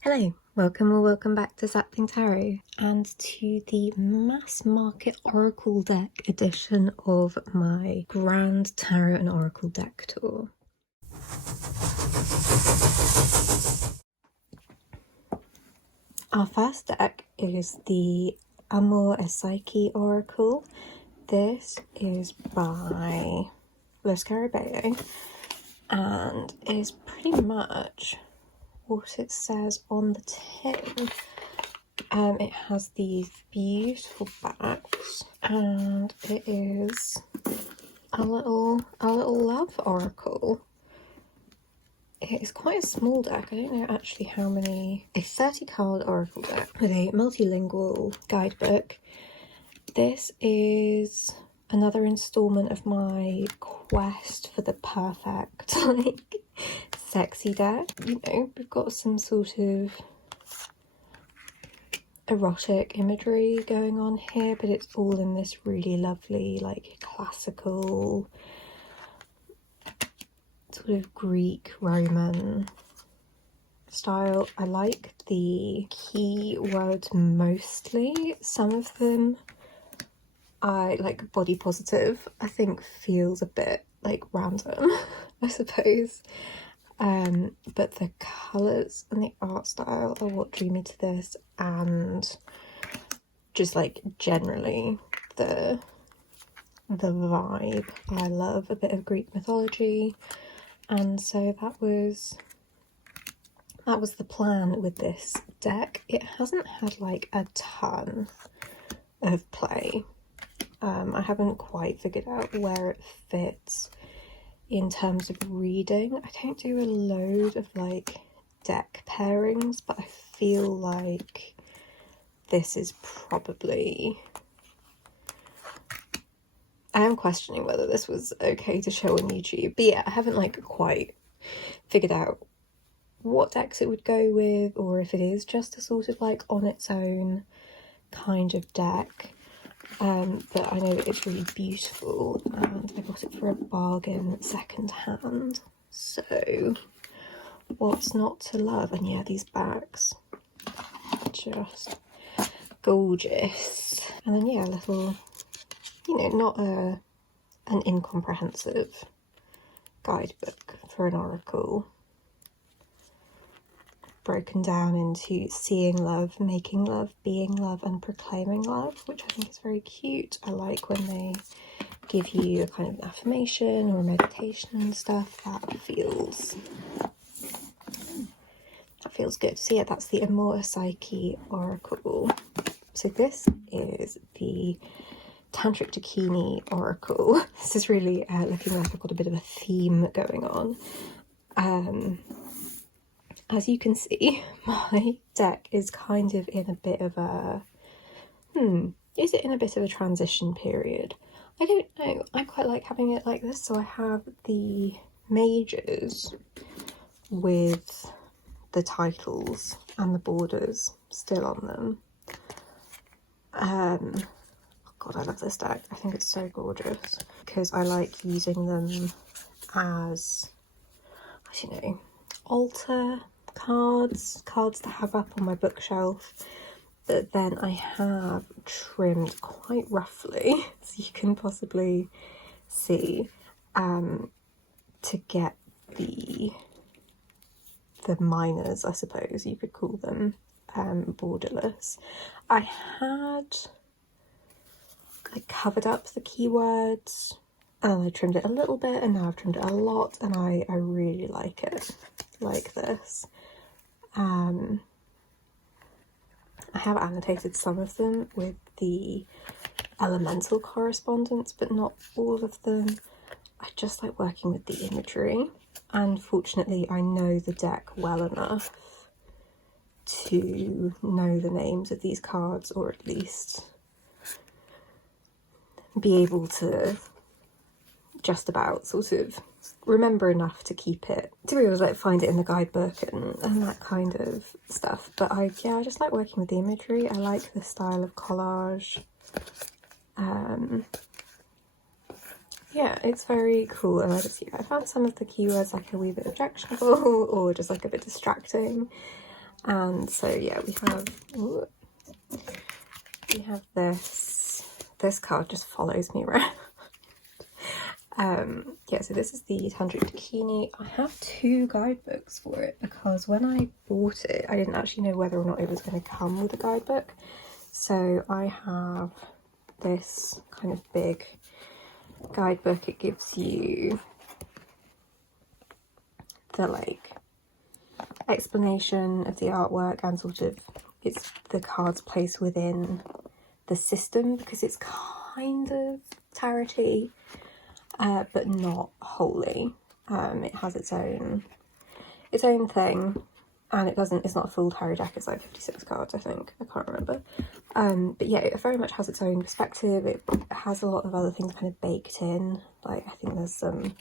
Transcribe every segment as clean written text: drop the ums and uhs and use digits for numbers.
Hello, welcome or welcome back to Sapling Tarot and to the mass market Oracle deck edition of my Grand Tarot and Oracle deck tour. Our first deck is the Amor Psyche Oracle. This is by Los Carabeo and is pretty much what it says on the tin. It has these beautiful backs and it is a little love oracle. It is quite a small deck. I don't know actually how many. A 30 card oracle deck with a multilingual guidebook. This is another installment of my quest for the perfect sexy deck. You know, we've got some sort of erotic imagery going on here, but it's all in this really lovely classical sort of Greek Roman style. I like the keywords mostly. Some of them I like. Body positive I think feels a bit random I suppose, but the colours and the art style are what drew me to this, and just generally the vibe. I love a bit of Greek mythology, and so that was the plan with this deck. It hasn't had a ton of play. I haven't quite figured out where it fits in terms of reading. I don't do a load of deck pairings, but I feel like this is probably... I am questioning whether this was okay to show on YouTube, but yeah, I haven't quite figured out what decks it would go with, or if it is just a sort of on its own kind of deck. But I know that it's really beautiful and I got it for a bargain second hand, so what's not to love? And yeah, these backs, just gorgeous. And then yeah, a little, not an incomprehensive guidebook for an oracle, broken down into seeing love, making love, being love, and proclaiming love, which I think is very cute. I like when they give you a kind of affirmation or meditation and stuff. That feels good. So yeah, that's the Amor Psyche Oracle. So this is the Tantric Dakini Oracle. This is really looking like I've got a bit of a theme going on. As you can see, my deck is kind of in a bit of a... is it in a bit of a transition period? I don't know. I quite like having it like this. So I have the mages with the titles and the borders still on them. Oh God, I love this deck. I think it's so gorgeous because I like using them as, I don't know, altar cards to have up on my bookshelf, that then I have trimmed quite roughly, so you can possibly see, to get the minors, I suppose you could call them, borderless. I covered up the keywords and I trimmed it a little bit, and now I've trimmed it a lot, and I really like it like this. I have annotated some of them with the elemental correspondence, but not all of them. I just like working with the imagery, and fortunately I know the deck well enough to know the names of these cards, or at least be able to just about sort of remember enough to keep it, to be able to find it in the guidebook and that kind of stuff. But I just like working with the imagery. I like the style of collage. Yeah, it's very cool. And I found some of the keywords a wee bit objectionable or just a bit distracting. And so yeah, we have this card just follows me around. Yeah, so this is the Tantric Dakini. I have 2 guidebooks for it because when I bought it, I didn't actually know whether or not it was going to come with a guidebook. So I have this kind of big guidebook. It gives you the like explanation of the artwork and sort of it's the cards placed within the system, because it's kind of tarot-y, but not wholly. It has its own thing, and it's not a full tarot deck. It's like 56 cards, I think. I can't remember. But yeah, it very much has its own perspective. It has a lot of other things kind of baked in. Like, I think there's some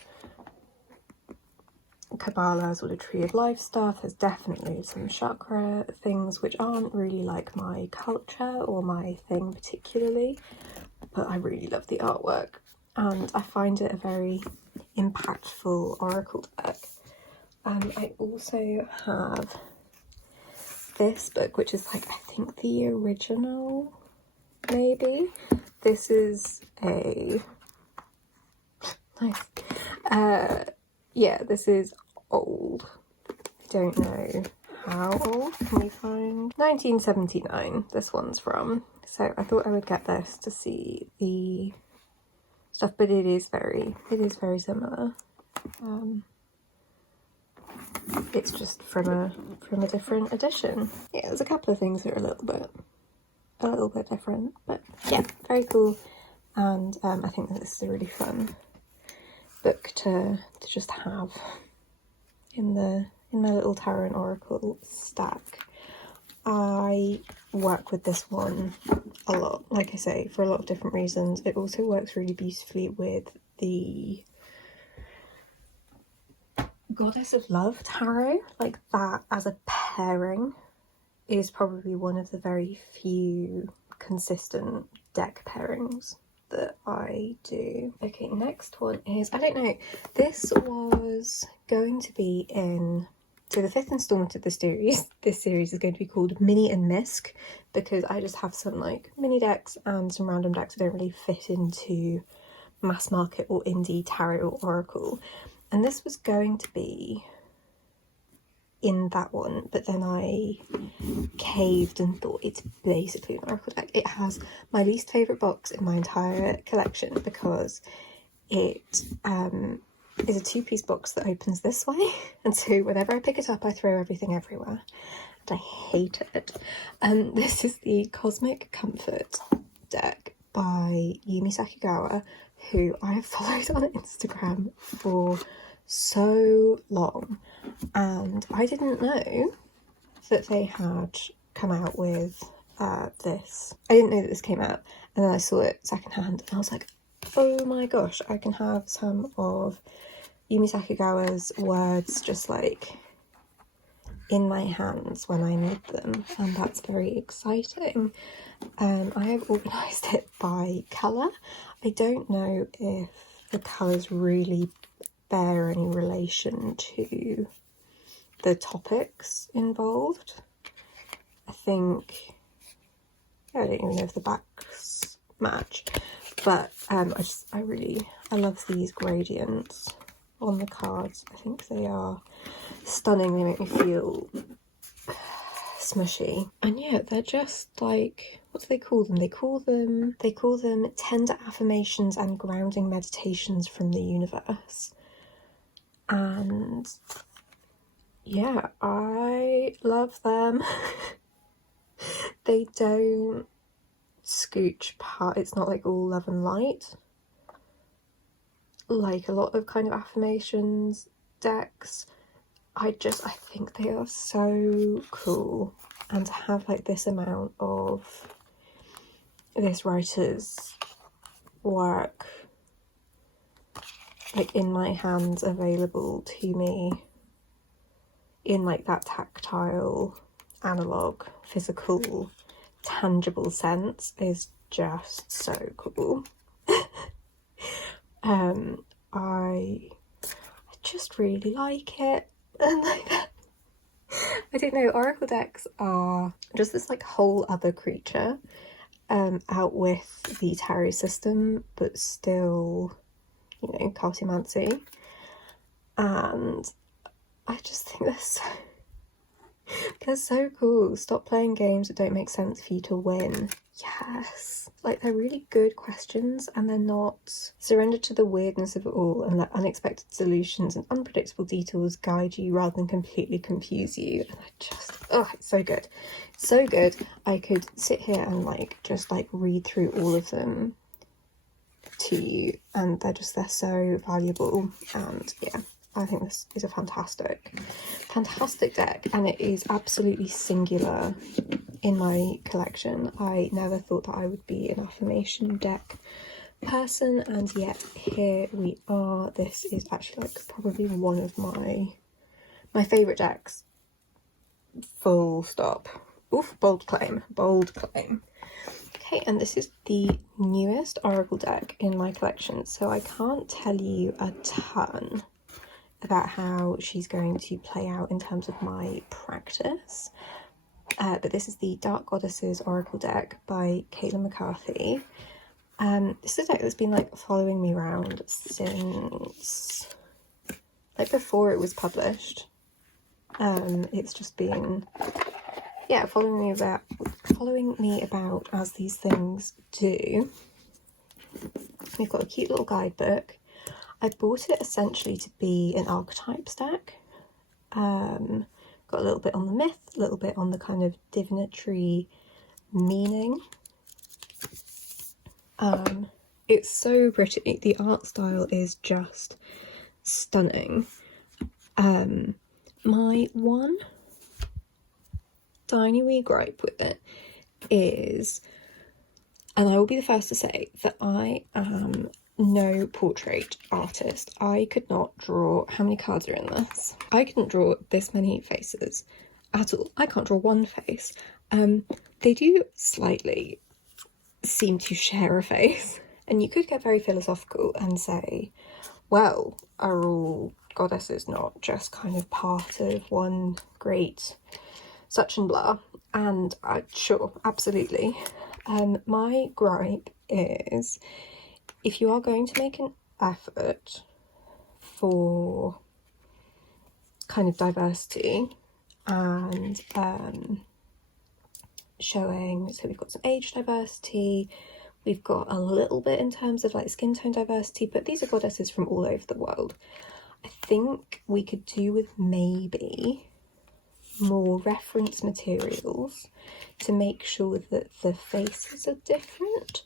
Kabbalah sort of tree of life stuff. There's definitely some chakra things which aren't really like my culture or my thing particularly, but I really love the artwork and I find it a very impactful oracle deck. I also have this book, which is like, I think the original, maybe. This is a nice. Yeah, this is old. I don't know how old. Can we find 1979? This one's from. So I thought I would get this to see the stuff, but it is very similar. It's just from a different edition. Yeah, there's a couple of things that are a little bit different, but yeah, very cool. And I think that this is a really fun book to just have in my little tarot and oracle stack. I work with this one a lot, like I say, for a lot of different reasons. It also works really beautifully with the Goddess of Love tarot. Like, that as a pairing is probably one of the very few consistent deck pairings that I do. Okay, next one is, I don't know, this was going to be in, so the 5th installment of the series, this series is going to be called Mini and Misc, because I just have some like mini decks and some random decks that don't really fit into mass market or indie tarot or oracle, and this was going to be in that one, but then I caved and thought it's basically an oracle deck. It has my least favourite box in my entire collection because it is a 2-piece box that opens this way, and so whenever I pick it up I throw everything everywhere and I hate it. This is the Cosmic Comfort deck by Yumi Sakigawa, who I have followed on Instagram for so long, and I didn't know that they had come out with this. I didn't know that this came out, and then I saw it secondhand and I was like, oh my gosh, I can have some of Yumi Sakigawa's words just like in my hands when I need them, and that's very exciting. I have organised it by colour. I don't know if the colours really bear any relation to the topics involved. I think, I don't even know if the backs match, but I love these gradients on the cards. I think they are stunning. They make me feel smushy, and yeah, they're just like, what do they call them? They call them tender affirmations and grounding meditations from the universe. And yeah, I love them. They don't scooch past, it's not like all love and light like a lot of kind of affirmations decks. I think they are so cool, and to have like this amount of this writer's work like in my hands, available to me in like that tactile, analog, physical, tangible sense is just so cool. I just really like it, and like I I don't know, Oracle decks are just this like whole other creature out with the tarot system, but still, you know, cartomancy. And I just think they're so cool. Stop playing games that don't make sense for you to win. Yes. Like, they're really good questions, and they're not. Surrender to the weirdness of it all and let unexpected solutions and unpredictable detours guide you rather than completely confuse you. And I just, oh, it's so good. So good. I could sit here and like just like read through all of them to you, and they're so valuable. And yeah, I think this is a fantastic deck, and it is absolutely singular in my collection. I never thought that I would be an affirmation deck person, and yet here we are. This is actually like probably one of my favourite decks. Full stop. Oof, bold claim. Okay, and this is the newest Oracle deck in my collection, so I can't tell you a ton about how she's going to play out in terms of my practice. But this is the Dark Goddesses Oracle deck by Caitlin McCarthy. This is a deck that's been like following me around since like before it was published. It's just been, yeah, following me about as these things do. We've got a cute little guidebook. I bought it essentially to be an archetypes deck. Got a little bit on the myth, a little bit on the kind of divinatory meaning. It's so pretty. The art style is just stunning. My one tiny wee gripe with it is, and I will be the first to say that I am no portrait artist. I could not draw, how many cards are in this? I couldn't draw this many faces at all. I can't draw one face. They do slightly seem to share a face, and you could get very philosophical and say, well, are all goddesses not just kind of part of one great such and blah? And sure, absolutely. My gripe is, if you are going to make an effort for kind of diversity and showing, so we've got some age diversity, we've got a little bit in terms of like skin tone diversity, but these are goddesses from all over the world. I think we could do with maybe more reference materials to make sure that the faces are different,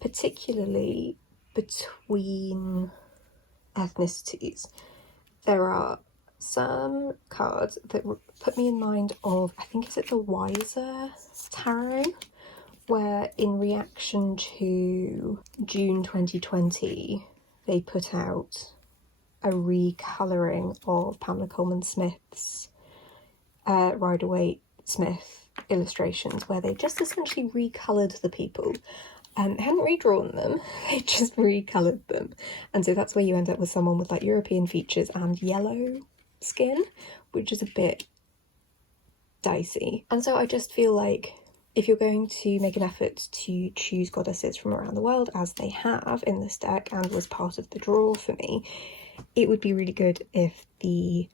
particularly between ethnicities. There are some cards that put me in mind of, I think it's the Wiser Tarot, where in reaction to June 2020 they put out a recolouring of Pamela Coleman Smith's Rider-Waite Smith illustrations, where they just essentially recoloured the people. They hadn't redrawn them, they just recoloured them. And so that's where you end up with someone with like European features and yellow skin, which is a bit dicey. And so I just feel like if you're going to make an effort to choose goddesses from around the world, as they have in this deck and was part of the draw for me, it would be really good if the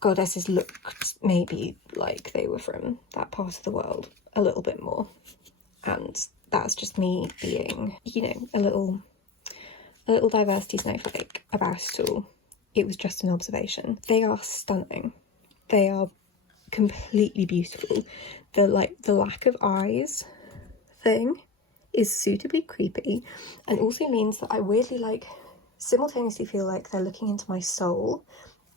goddesses looked maybe like they were from that part of the world a little bit more. And that's just me being, you know, a little diversity snowflake about it all. It was just an observation. They are stunning. They are completely beautiful. The lack of eyes thing is suitably creepy, and also means that I weirdly simultaneously feel like they're looking into my soul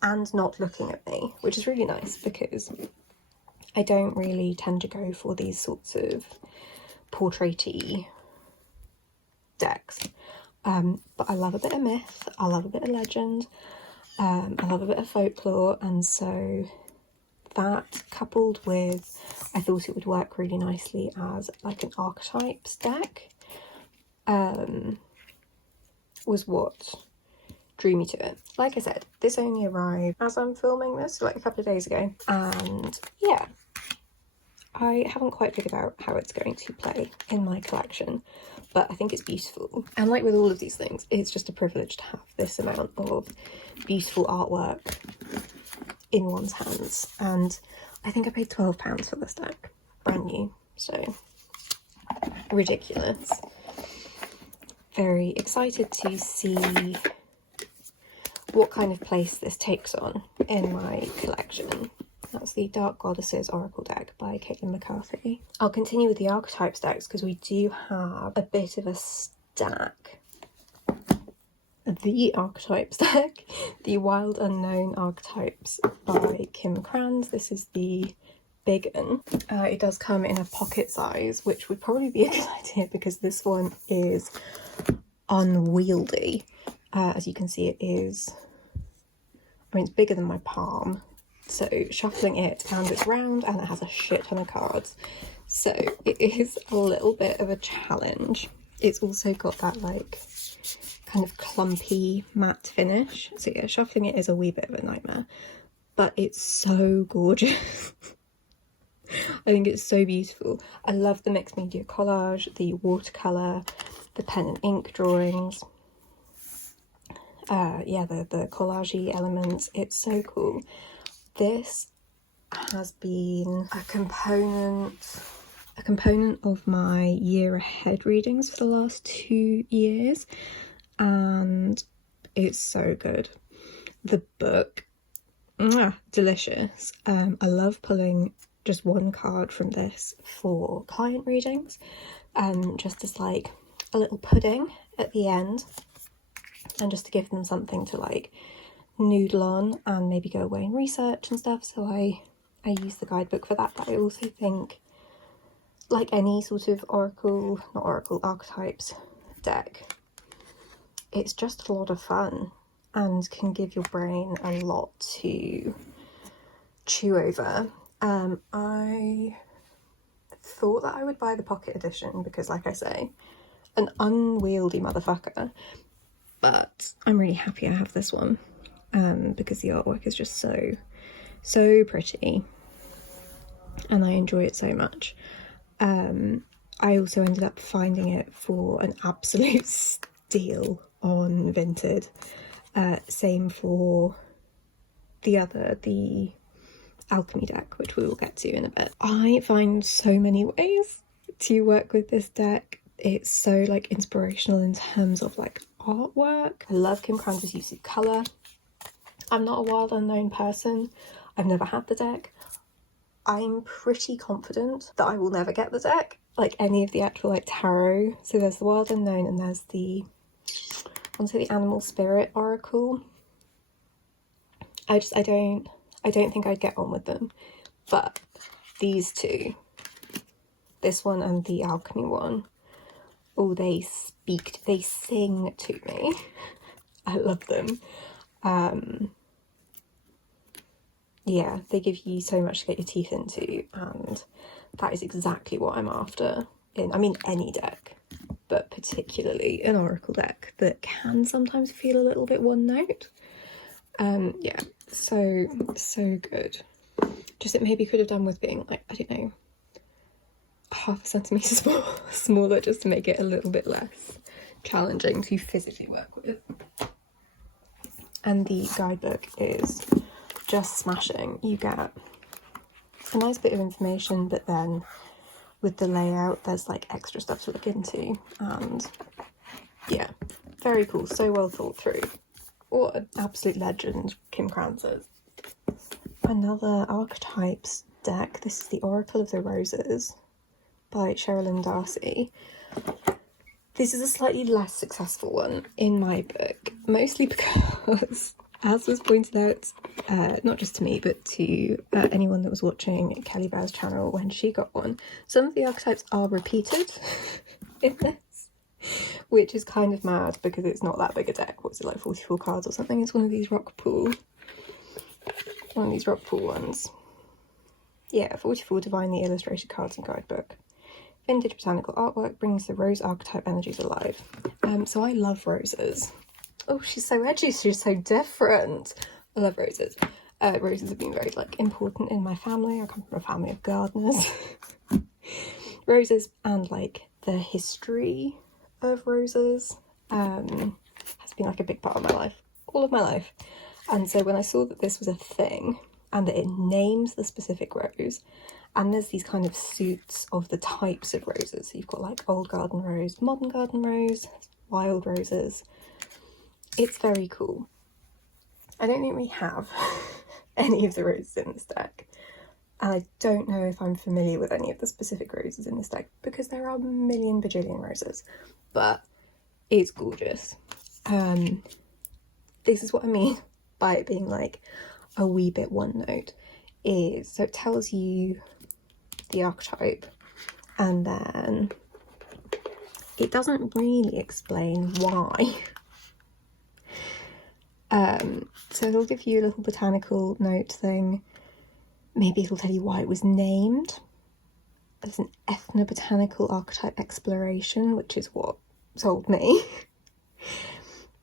and not looking at me, which is really nice because I don't really tend to go for these sorts of portraity decks. But I love a bit of myth, I love a bit of legend, I love a bit of folklore, and so that coupled with, I thought it would work really nicely as like an archetypes deck, was what drew me to it. Like I said, this only arrived as I'm filming this, like a couple of days ago, and yeah, I haven't quite figured out how it's going to play in my collection, but I think it's beautiful. And like with all of these things, it's just a privilege to have this amount of beautiful artwork in one's hands. And I think I paid £12 for this deck, brand new, so ridiculous. Very excited to see what kind of place this takes on in my collection. That's the Dark Goddesses Oracle deck by Caitlin McCarthy. I'll continue with the Archetypes decks because we do have a bit of a stack. The Archetypes deck, the Wild Unknown Archetypes by Kim Kranz. This is the big one. It does come in a pocket size, which would probably be a good idea because this one is unwieldy. As you can see, it is, I mean, it's bigger than my palm. So shuffling it, and it's round and it has a shit ton of cards. So it is a little bit of a challenge. It's also got that like kind of clumpy matte finish. So yeah, shuffling it is a wee bit of a nightmare, but it's so gorgeous. I think it's so beautiful. I love the mixed media collage, the watercolour, the pen and ink drawings. Yeah, the collage-y elements. It's so cool. This has been a component of my year ahead readings for the last 2 years, and it's so good. The book, delicious. I love pulling just one card from this for client readings, just as like a little pudding at the end, and just to give them something to like noodle on and maybe go away and research and stuff. So I use the guidebook for that, but I also think, like any sort of archetypes deck, it's just a lot of fun and can give your brain a lot to chew over. I thought that I would buy the pocket edition because, like I say, an unwieldy motherfucker, but I'm really happy I have this one. Because the artwork is just so pretty and I enjoy it so much. I also ended up finding it for an absolute steal on Vinted. Same for the Alchemy deck, which we will get to in a bit. I find so many ways to work with this deck. It's so like inspirational in terms of like artwork. I love Kim Kranz's use of colour. I'm not a Wild Unknown person. I've never had the deck. I'm pretty confident that I will never get the deck, like any of the actual like tarot. So there's the Wild Unknown and there's the, I want to say the Animal Spirit Oracle. I don't think I'd get on with them. But these two, this one and the Alchemy one, oh, they sing to me. I love them. Yeah, they give you so much to get your teeth into, and that is exactly what I'm after in, I mean, any deck, but particularly an oracle deck that can sometimes feel a little bit one note. Yeah, so good. Just it maybe could have done with being like, I don't know, half a centimetre smaller, just to make it a little bit less challenging to physically work with. And the guidebook is just smashing. You get a nice bit of information, but then with the layout there's like extra stuff to look into, and yeah, very cool, so well thought through. What an absolute legend Kim Kranz is. Another Archetypes deck. This is the Oracle of the Roses by Sherilyn Darcy. This is a slightly less successful one in my book, mostly because, as was pointed out, not just to me, but to anyone that was watching Kelly Bear's channel when she got one, some of the archetypes are repeated in this, which is kind of mad because it's not that big a deck. What's it, like 44 cards or something? It's one of these rock pool ones. Yeah, 44 divinely illustrated cards and guidebook. Vintage botanical artwork brings the rose archetype energies alive. So I love roses. oh, she's so edgy, she's so different. I love roses. Roses have been very like important in my family. I come from a family of gardeners. Roses and like the history of roses has been like a big part of my life, all of my life. And so when I saw that this was a thing and that it names the specific rose, and there's these kind of suits of the types of roses. So you've got like old garden rose, modern garden rose, wild roses. It's very cool. I don't think we have any of the roses in this deck. And I don't know if I'm familiar with any of the specific roses in this deck because there are a million bajillion roses. But it's gorgeous. This is what I mean by it being like a wee bit one note. So it tells you the archetype and then it doesn't really explain why. So it'll give you a little botanical note thing. Maybe it'll tell you why it was named. There's an ethnobotanical archetype exploration, which is what sold me.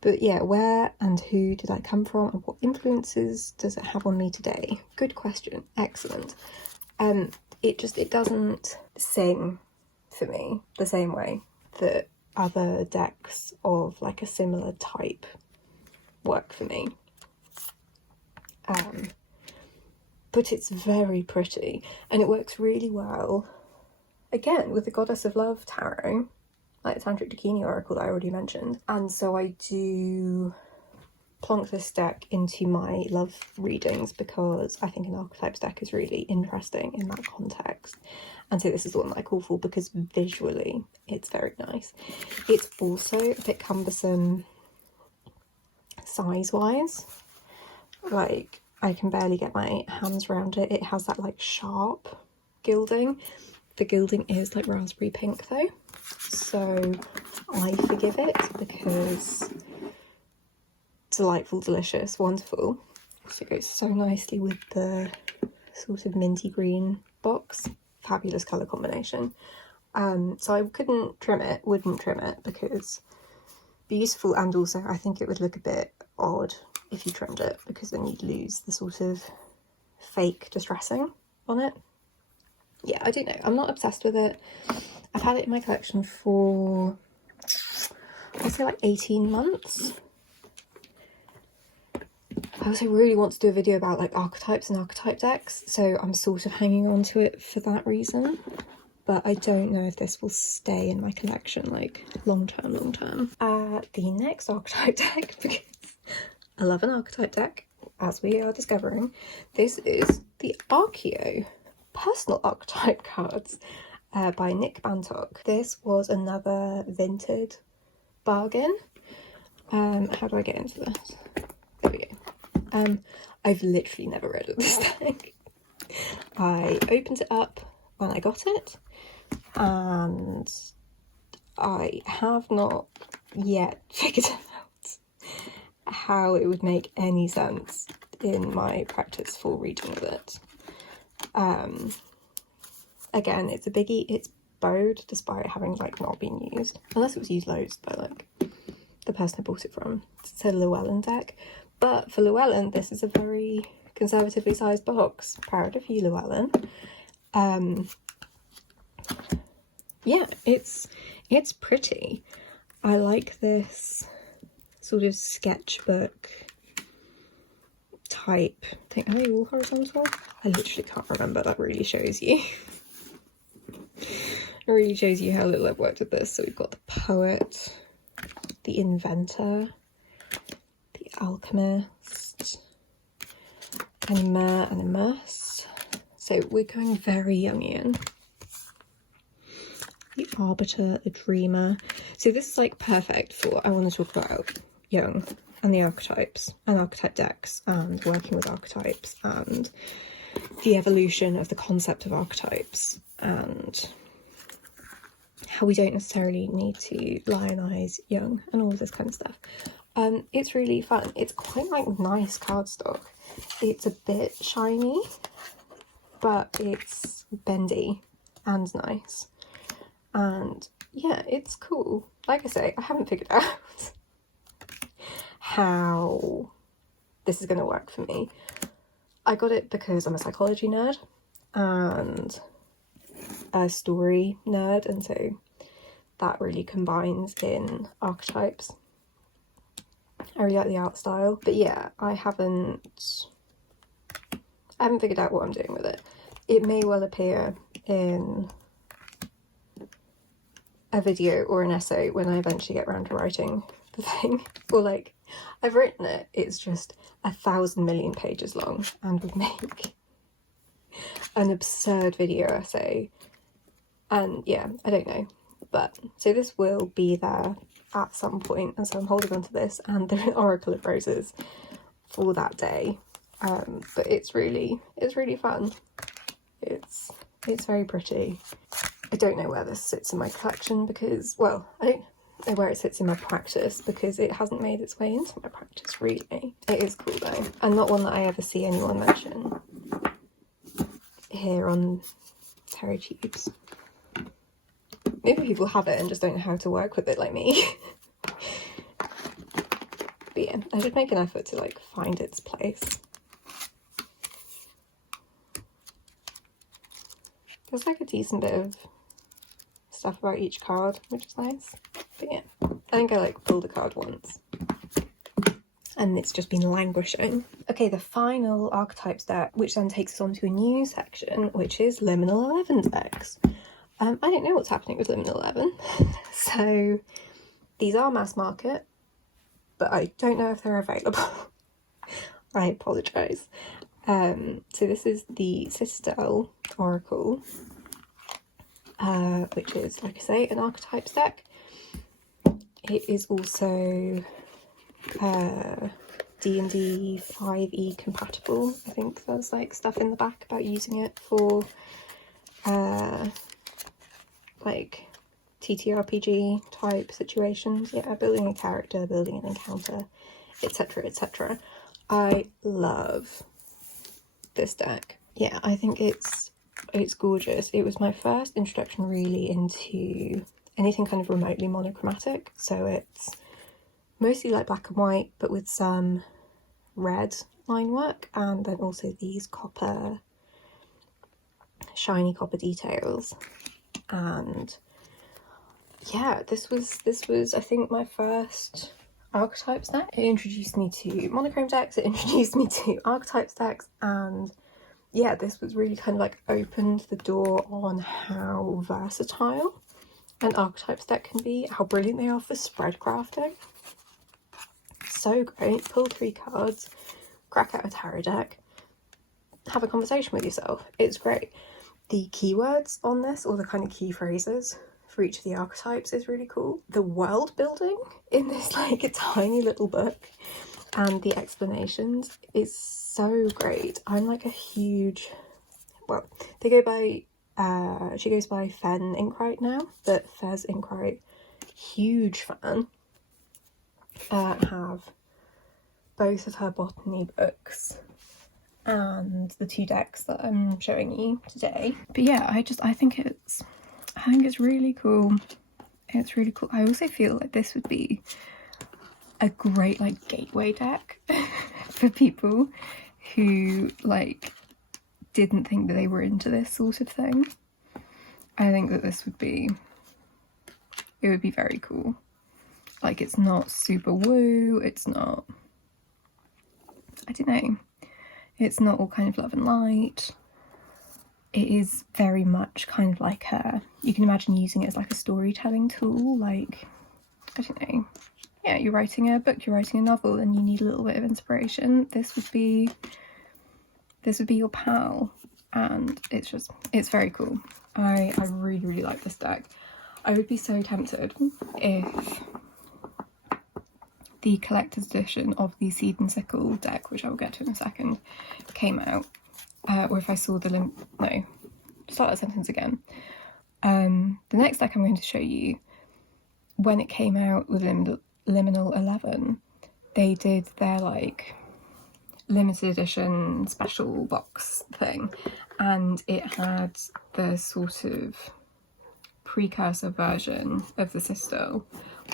But yeah, where and who did I come from and what influences does it have on me today? Good question. Excellent. It doesn't sing for me the same way that other decks of like a similar type work for me. But it's very pretty and it works really well, again, with the Goddess of Love tarot, like the Tantric Dakini Oracle that I already mentioned. And so I do plonk this deck into my love readings because I think an archetypes deck is really interesting in that context. And so this is the one that I call for because visually it's very nice. It's also a bit cumbersome size-wise. Like, I can barely get my hands around it. It has that like sharp gilding. The gilding is like raspberry pink though, so I forgive it because delightful, delicious, wonderful. So it goes so nicely with the sort of minty green box. Fabulous colour combination. So I wouldn't trim it because beautiful, and also I think it would look a bit odd if you trimmed it because then you'd lose the sort of fake distressing on it. Yeah, I don't know. I'm not obsessed with it. I've had it in my collection for, I'd say like 18 months. I also really want to do a video about like archetypes and archetype decks, so I'm sort of hanging on to it for that reason. But I don't know if this will stay in my collection like long term. The next archetype deck, because I love an archetype deck, as we are discovering. This is the Archeo personal archetype cards by Nick Bantock. This was another vinted bargain. How do I get into this? There we go. I've literally never read of this deck. I opened it up when I got it and I have not yet figured out how it would make any sense in my practice for reading of it. Again, it's a biggie. It's bowed despite having like not been used, unless it was used loads by like the person I bought it from. It's a Llewellyn deck, but for Llewellyn this is a very conservatively sized box. Proud of you, Llewellyn. Yeah, it's pretty. I like this sort of sketchbook type thing. Are they all horizontal? I literally can't remember. That really shows you. It really shows you how little I've worked with this. So we've got the poet, the inventor, the alchemist, animer and immerse. So we're going very Jungian. The arbiter, the dreamer. So this is like perfect for, I want to talk about Jung and the archetypes and archetype decks and working with archetypes and the evolution of the concept of archetypes and how we don't necessarily need to lionize Jung and all of this kind of stuff. It's really fun. It's quite like nice cardstock. It's a bit shiny, but it's bendy and nice. And yeah, it's cool. Like I say, I haven't figured out how this is going to work for me. I got it because I'm a psychology nerd and a story nerd, and so that really combines in archetypes. I really like the art style, but yeah, I haven't figured out what I'm doing with it. It may well appear in a video or an essay when I eventually get around to writing the thing. Or like, I've written it, it's just 1,000 million pages long and would make an absurd video essay. And yeah, I don't know. But, so this will be there at some point, and so I'm holding on to this and the Oracle of Roses for that day. But it's really fun. It's very pretty. I don't know where this sits in my collection because, well, I don't know where it sits in my practice because it hasn't made its way into my practice really. It is cool though, and not one that I ever see anyone mention here on Tarot Tubes. Maybe people have it and just don't know how to work with it like me. But yeah, I should make an effort to like find its place. There's like a decent bit of stuff about each card, which is nice. But yeah, I think I like pulled a card once and it's just been languishing. Okay, the final archetypes deck, which then takes us on to a new section, which is Liminal 11 decks. I don't know what's happening with Liminal 11, so these are mass market, but I don't know if they're available. I apologise. So this is the Citadel Oracle, which is, like I say, an archetypes deck. It is also D&D 5e compatible. I think there's like stuff in the back about using it for like TTRPG type situations. Yeah, building a character, building an encounter, etc, etc. I love this deck. Yeah, I think it's gorgeous. It was my first introduction really into anything kind of remotely monochromatic, so it's mostly like black and white but with some red line work, and then also these copper, shiny copper details. And yeah, this was I think my first archetypes deck. It introduced me to monochrome decks, it introduced me to archetypes decks, and yeah, this was really kind of like opened the door on how versatile an archetypes deck can be, how brilliant they are for spread crafting. So great. Pull 3 cards, crack out a tarot deck, have a conversation with yourself. It's great. The keywords on this, or the kind of key phrases for each of the archetypes, is really cool. The world building in this like a tiny little book and the explanations is so great. I'm like a huge, well, they go by she goes by Fen Inkwright now, but Fez Inkwright, huge fan. Have both of her botany books and the 2 decks that I'm showing you today. But yeah, I think it's really cool. It's really cool. I also feel like this would be a great like gateway deck for people who like didn't think that they were into this sort of thing. I think that this would be, it would be very cool. Like, it's not super woo, it's not, I don't know, it's not all kind of love and light. It is very much kind of like a, you can imagine using it as like a storytelling tool, like, I don't know, yeah, you're writing a book, you're writing a novel and you need a little bit of inspiration. This would be your pal, and it's very cool. I really, really like this deck. I would be so tempted if the collector's edition of the Seed and Sickle deck, which I will get to in a second, came out, or if I saw the start that sentence again. The next deck I'm going to show you, when it came out with Liminal 11, they did their like limited edition special box thing, and it had the sort of precursor version of the Citadel,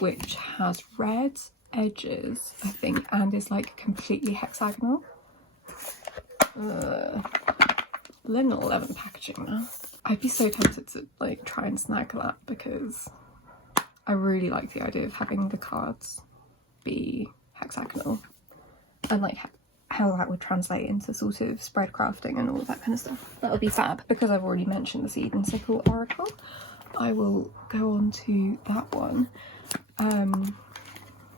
which has red edges, I think, and is like completely hexagonal. Liminal 11 packaging now. I'd be so tempted to like try and snag that because I really like the idea of having the cards be hexagonal, and like how that would translate into sort of spread crafting and all of that kind of stuff. That would be fab. Because I've already mentioned the Seed and Sickle Oracle, I will go on to that one.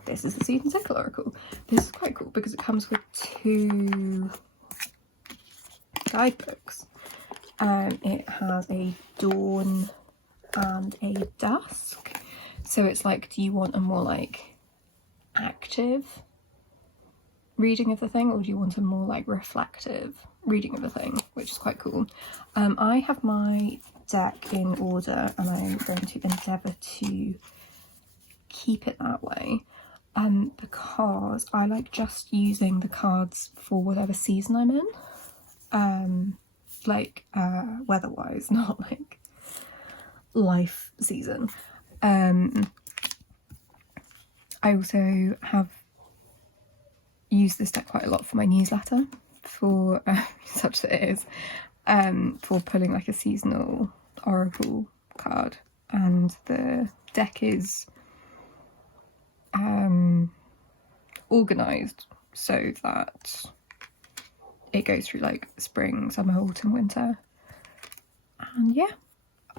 This is the Seed and Sickle Oracle. This is quite cool because it comes with 2 guidebooks. It has a dawn and a dusk. So it's like, do you want a more like active reading of the thing, or do you want a more like reflective reading of the thing, which is quite cool. I have my deck in order and I'm going to endeavour to keep it that way, because I like just using the cards for whatever season I'm in, like weather-wise, not like life season. I also have used this deck quite a lot for my newsletter, for such that it is, for pulling like a seasonal oracle card, and the deck is organised so that it goes through like spring, summer, autumn, winter. And yeah,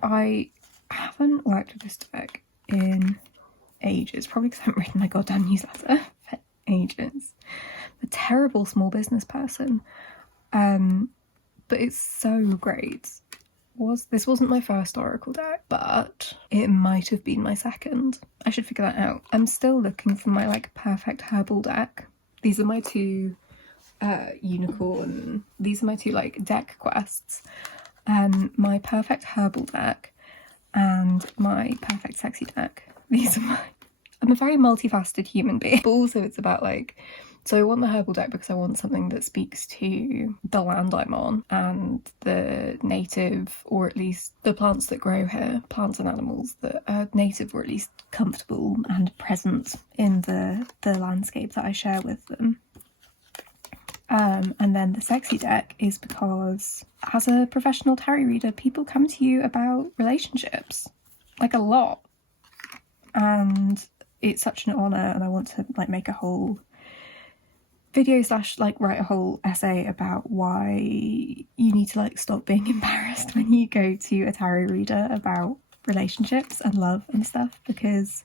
I haven't worked with this deck in ages, probably because I haven't written my goddamn newsletter for ages. I'm a terrible small business person, but it's so great. This wasn't my first oracle deck, but it might have been my second. I should figure that out. I'm still looking for my like perfect herbal deck. These are my 2 unicorn, these are my 2 like deck quests. My perfect herbal deck and my perfect sexy deck. These are my, I'm a very multifaceted human being, but also it's about like, so I want the herbal deck because I want something that speaks to the land I'm on and the native, or at least the plants that grow here, plants and animals that are native or at least comfortable and present in the landscape that I share with them. And then the sexy deck is because as a professional tarot reader, people come to you about relationships, like a lot. And it's such an honour, and I want to like make a whole video / like write a whole essay about why you need to like stop being embarrassed when you go to a tarot reader about relationships and love and stuff, because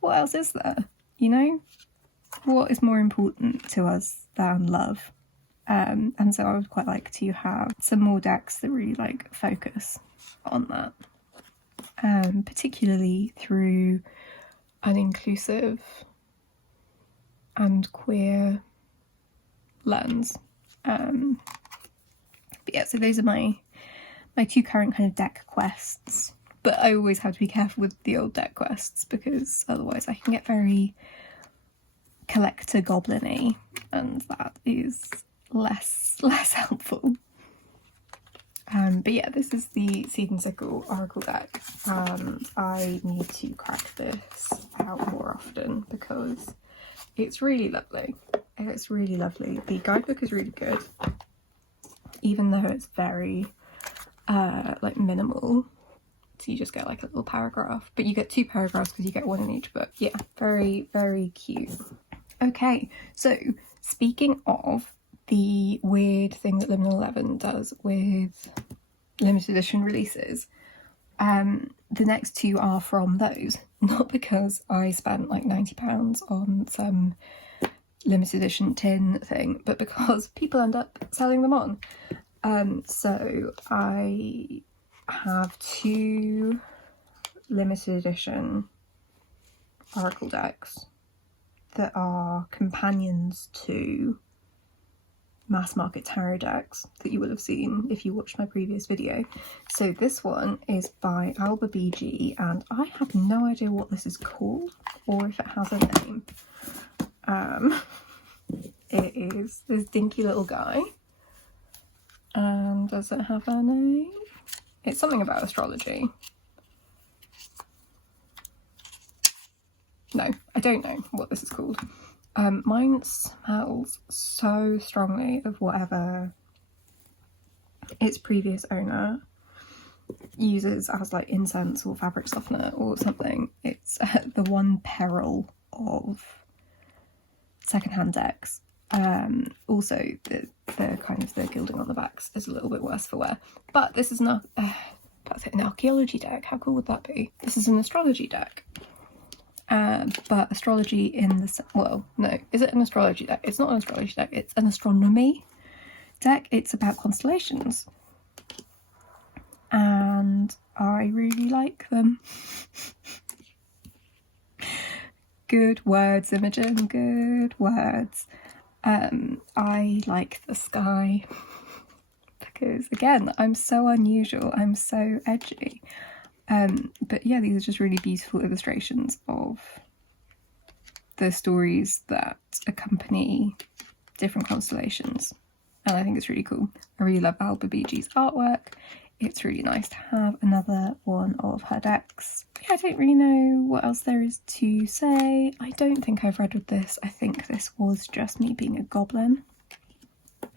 what else is there, you know? What is more important to us than love? And so I would quite like to have some more decks that really like focus on that, particularly through an inclusive and queer lens. But yeah, so those are my 2 current kind of deck quests, but I always have to be careful with the old deck quests because otherwise I can get very collector goblin-y, and that is less helpful. But yeah, this is the Seed and Sickle Oracle deck. I need to crack this out more often because it's really lovely. It's really lovely. The guidebook is really good, even though it's very like minimal. So you just get like a little paragraph, but you get 2 paragraphs because you get 1 in each book. Yeah, very, very cute. Okay, so speaking of the weird thing that Liminal 11 does with limited edition releases, the next 2 are from those. Not because I spent like £90 on some limited edition tin thing, but because people end up selling them on. So I have 2 limited edition oracle decks that are companions to mass market tarot decks that you will have seen if you watched my previous video. So this one is by Alba BG, and I have no idea what this is called or if it has a name. It is this dinky little guy, and does it have a name? It's something about astrology. No, I don't know what this is called. Mine smells so strongly of whatever its previous owner uses as like incense or fabric softener or something. It's the one peril of secondhand decks. Also the kind of the gilding on the backs is a little bit worse for wear, but this is not an archaeology deck. How cool would that be? This is an astrology deck, but astrology in the, well, no, is it an astrology deck? It's not an astrology deck, it's an astronomy deck. It's about constellations, and I really like them. Good words, Imogen, good words. I like the sky because, again, I'm so unusual, I'm so edgy. But yeah, these are just really beautiful illustrations of the stories that accompany different constellations, and I think it's really cool. I really love Alba Beege's artwork. It's really nice to have another one of her decks. Yeah, I don't really know what else there is to say. I don't think I've read with this. I think this was just me being a goblin.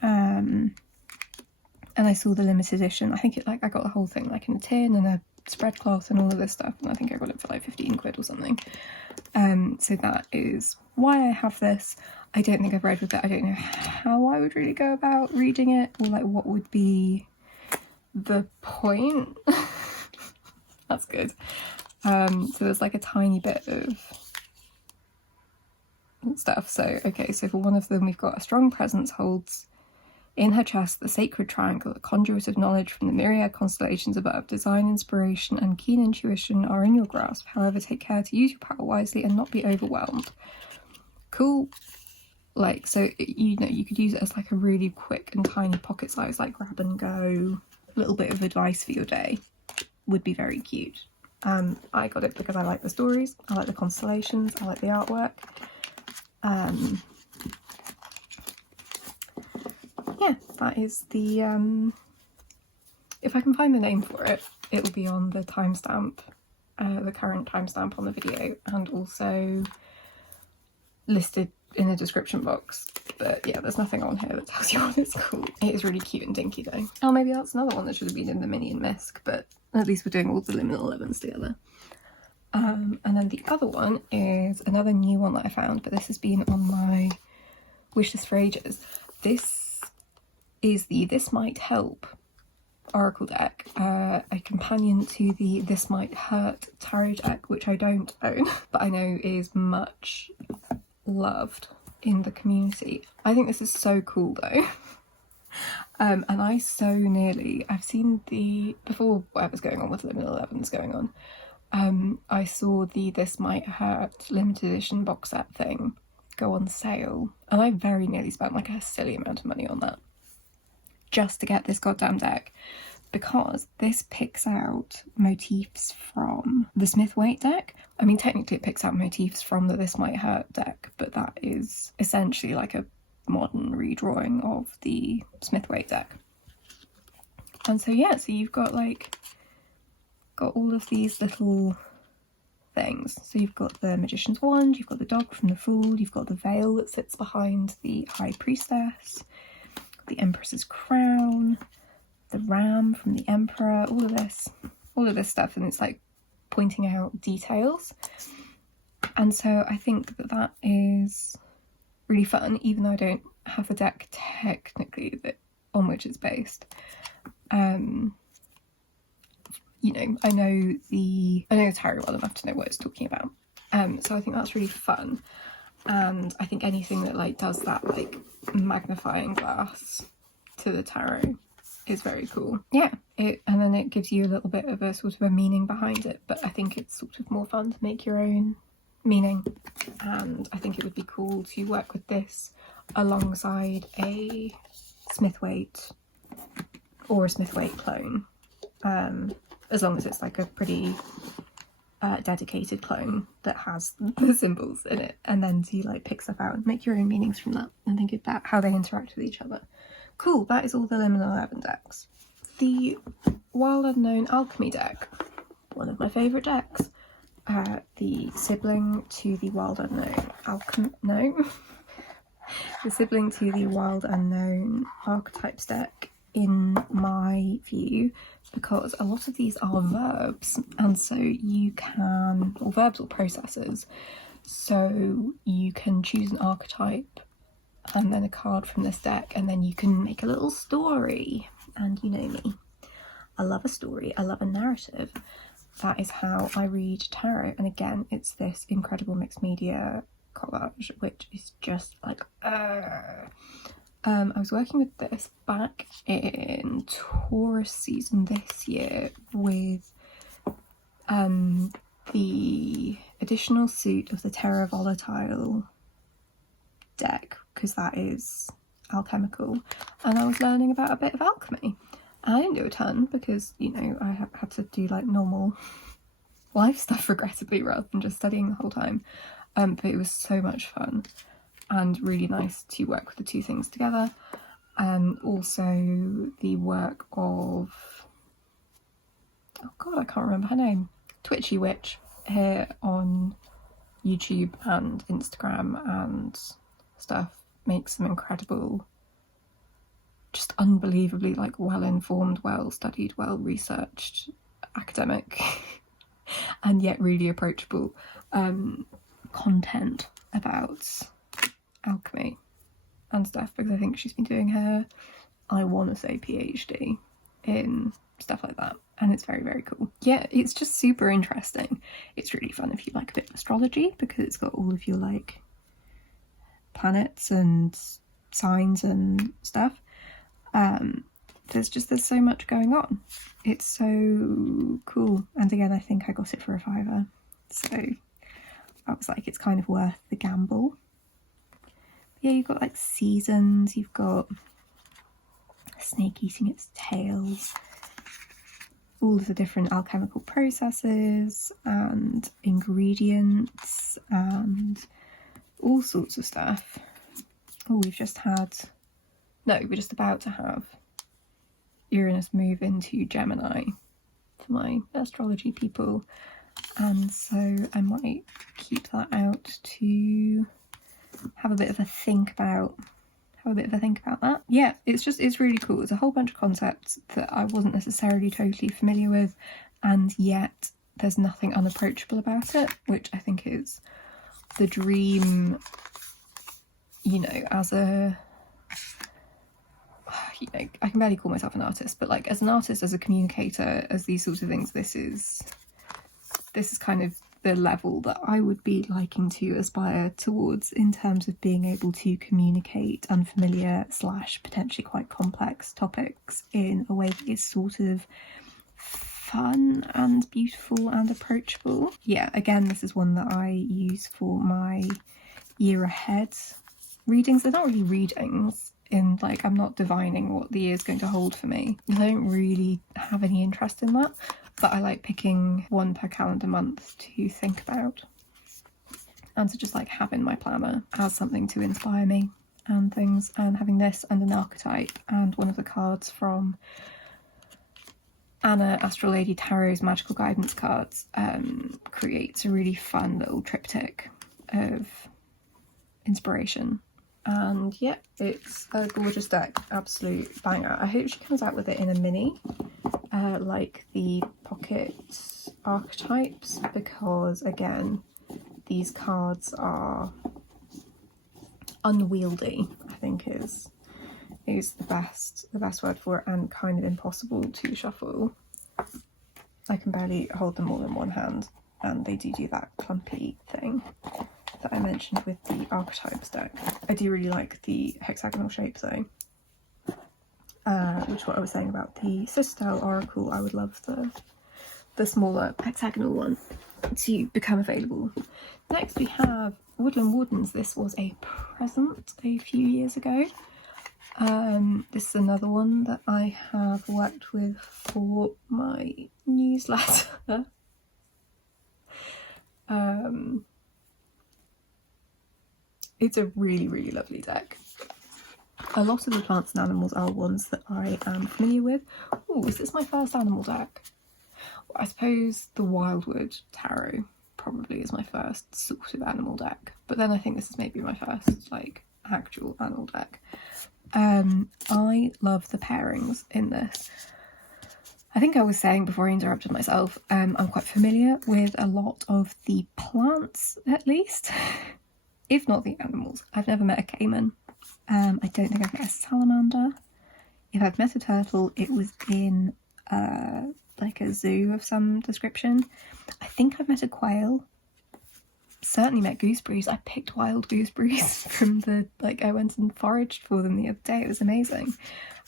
And I saw the limited edition. I think I got the whole thing like in a tin and a spread cloth and all of this stuff, and I think I got it for like 15 quid or something. So that is why I have this. I don't think I've read with it. I don't know how I would really go about reading it, or like what would be the point. That's good. So there's like a tiny bit of stuff. So okay, so for one of them we've got a strong presence holds in her chest the sacred triangle, a conduit of knowledge from the myriad constellations above. Design, inspiration and keen intuition are in your grasp. However, take care to use your power wisely and not be overwhelmed. Cool. Like, so you know, you could use it as like a really quick and tiny pocket size, like grab and go little bit of advice for your day. Would be very cute. I got it because I like the stories, I like the constellations, I like the artwork. Yeah, that is the if I can find the name for it, it will be on the timestamp, the current timestamp on the video, and also listed in the description box. But yeah, there's nothing on here that tells you what it's called. It is really cute and dinky though. Oh, maybe that's another one that should have been in the mini and misc, but at least we're doing all the liminal 11s together. And then the other one is another new one that I found, but this has been on my wishlist for ages. This is the This Might Help Oracle deck, a companion to the This Might Hurt Tarot deck, which I don't own, but I know is much loved in the community. I think this is so cool though. And I so nearly, I've seen the, before whatever's going on with Liminal 11's going on, I saw the This Might Hurt limited edition box set thing go on sale, and I very nearly spent like a silly amount of money on that just to get this goddamn deck, because this picks out motifs from the Smith-Waite deck. I mean, technically it picks out motifs from the This Might Hurt deck, but that is essentially like a modern redrawing of the Smith-Waite deck. And so yeah, so you've got like, got all of these little things. So you've got the Magician's Wand, you've got the dog from the Fool, you've got the veil that sits behind the High Priestess, the Empress's crown, the ram from the Emperor, all of this stuff, and it's like pointing out details. And so I think that that is really fun, even though I don't have the deck technically that on which it's based. You know, I know the tarot well enough to know what it's talking about. So I think that's really fun. And I think anything that like does that like magnifying glass to the tarot is very cool. Yeah, and then it gives you a little bit of a sort of a meaning behind it, but I think it's sort of more fun to make your own meaning, and I think it would be cool to work with this alongside a Smith-Waite or a Smith-Waite clone, as long as it's like a pretty dedicated clone that has the symbols in it, and then to like pick stuff out and make your own meanings from that and think about how they interact with each other. Cool, that is all the Liminal 11 decks. The Wild Unknown Alchemy deck, one of my favourite decks. the sibling to the Wild Unknown the sibling to the Wild Unknown Archetypes deck in my view, because a lot of these are verbs, and so you can, or verbs or processes, so you can choose an archetype and then a card from this deck, and then you can make a little story. And you know me, I love a story, I love a narrative. That is how I read tarot. And again, it's this incredible mixed media collage, which is just like I was working with this back in Taurus season this year with the additional suit of the Terra Volatile deck, because that is alchemical, and I was learning about a bit of alchemy. And I didn't do a ton because, you know, I had to do like normal life stuff regrettably rather than just studying the whole time. But it was so much fun and really nice to work with the two things together. Also the work of, oh god, I can't remember her name, Twitchy Witch here on YouTube and Instagram and stuff, makes some incredible, just unbelievably like well-informed, well-studied, well-researched, academic and yet really approachable content about alchemy and stuff, because I think she's been doing her, I want to say PhD in stuff like that, and it's very, very cool. Yeah, it's just super interesting. It's really fun if you like a bit of astrology, because it's got all of your like planets and signs and stuff. There's so much going on. It's so cool. And again, I think I got it for a £5, so I was like, it's kind of worth the gamble. Yeah, you've got like seasons, you've got a snake eating its tail, all of the different alchemical processes and ingredients and all sorts of stuff. Oh, we're just about to have Uranus move into Gemini for my astrology people, and so I might keep that out to have a bit of a think about that. Yeah, it's really cool. It's a whole bunch of concepts that I wasn't necessarily totally familiar with, and yet there's nothing unapproachable about it, which I think is the dream, you know, as a, you know, I can barely call myself an artist, but like as an artist, as a communicator, as these sorts of things, this is kind of the level that I would be liking to aspire towards in terms of being able to communicate unfamiliar / potentially quite complex topics in a way that is sort of fun and beautiful and approachable. Yeah, again, this is one that I use for my year ahead readings. They're not really readings in like, I'm not divining what the year is going to hold for me. I don't really have any interest in that, but I like picking one per calendar month to think about and to just like have in my planner as something to inspire me and things. And having this and an archetype and one of the cards from Anna Astral Lady Tarot's magical guidance cards creates a really fun little triptych of inspiration. And yeah, it's a gorgeous deck, absolute banger. I hope she comes out with it in a mini, like the pocket archetypes, because again, these cards are unwieldy, I think is the best word for it, and kind of impossible to shuffle. I can barely hold them all in one hand, and they do that clumpy thing that I mentioned with the Archetypes deck. I do really like the hexagonal shape though, which what I was saying about the Citadel Oracle, I would love the smaller hexagonal one to become available. Next we have Woodland Wardens. This was a present a few years ago. This is another one that I have worked with for my newsletter. It's a really, really lovely deck. A lot of the plants and animals are ones that I am familiar with. Oh, is this my first animal deck? Well, I suppose the Wildwood Tarot probably is my first sort of animal deck, but then I think this is maybe my first like actual animal deck. I love the pairings in this. I think I was saying before I interrupted myself, I'm quite familiar with a lot of the plants, at least, if not the animals. I've never met a caiman. I don't think I've met a salamander. If I've met a turtle, it was in like a zoo of some description. I think I've met a quail. Certainly met gooseberries. I picked wild gooseberries from the, like, I went and foraged for them the other day. It was amazing.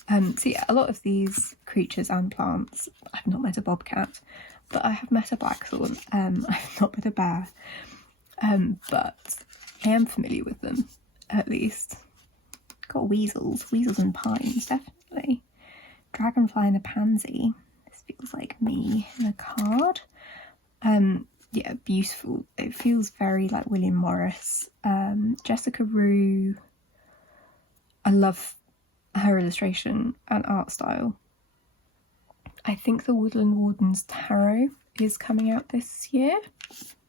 So yeah, a lot of these creatures and plants. I've not met a bobcat, but I have met a blackthorn. I've not met a bear, but I am familiar with them, at least. Got weasels and pines, definitely. Dragonfly and a pansy. This feels like me in a card. Yeah, beautiful. It feels very like William Morris. Jessica Rue. I love her illustration and art style. I think the Woodland Wardens Tarot is coming out this year,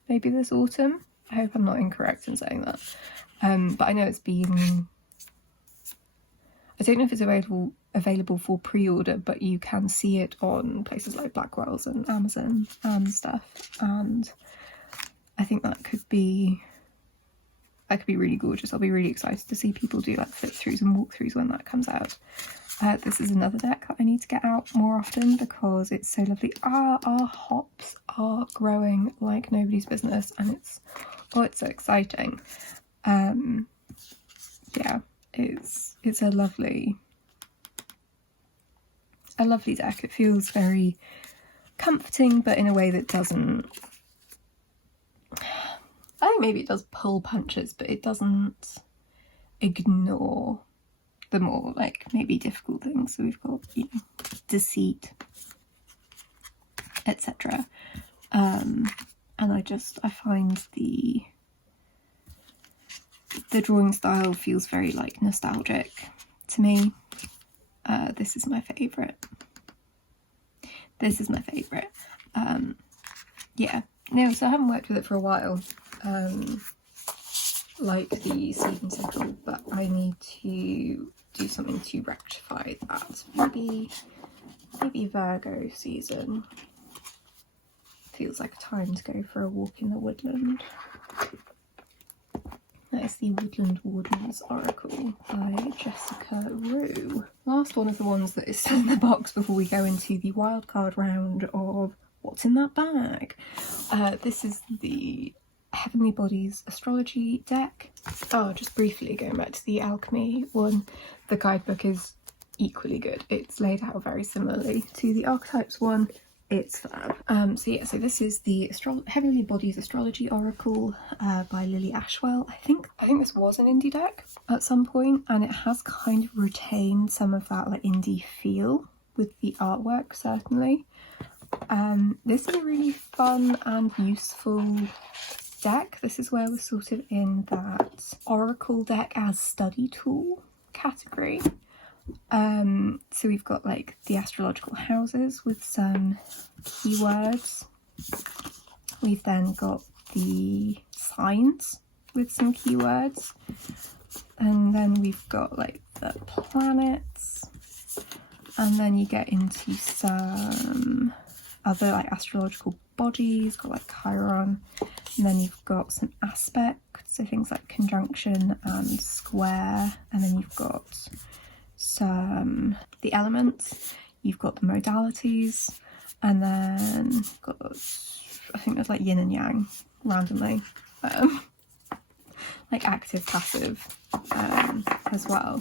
maybe this autumn. I hope I'm not incorrect in saying that. But I know it's been, I don't know if it's available for pre-order, but you can see it on places like Blackwell's and Amazon and stuff, and I think that could be really gorgeous. I'll be really excited to see people do like flip-throughs and walkthroughs when that comes out. This is another deck that I need to get out more often because it's so lovely. Our hops are growing like nobody's business, and it's so exciting. Yeah, it's a lovely deck. It feels very comforting, but in a way that doesn't, I think maybe it does pull punches, but it doesn't ignore the more like maybe difficult things. So we've got, you know, deceit, etc. And I find the drawing style feels very like nostalgic to me. This is my favourite. Yeah, no, so I haven't worked with it for a while, like the seed and sickle, but I need to do something to rectify that. Maybe Virgo season feels like a time to go for a walk in the woodland. That is the Woodland Wardens Oracle by Jessica Rue. Last one of the ones that is still in the box before we go into the wildcard round of what's in that bag. This is the Heavenly Bodies Astrology deck. Oh, just briefly going back to the Alchemy one, the guidebook is equally good. It's laid out very similarly to the Archetypes one. It's fab. So yeah, so this is the Heavenly Bodies Astrology Oracle by Lily Ashwell. I think this was an indie deck at some point, and it has kind of retained some of that like indie feel with the artwork, certainly. This is a really fun and useful deck. This is where we're sort of in that Oracle deck as study tool category. So we've got like the astrological houses with some keywords. We've then got the signs with some keywords, and then we've got like the planets, and then you get into some other like astrological bodies, got like Chiron, and then you've got some aspects, so things like conjunction and square, and then you've got some the elements, you've got the modalities, and then you've got, I think there's like yin and yang randomly, like active, passive, as well.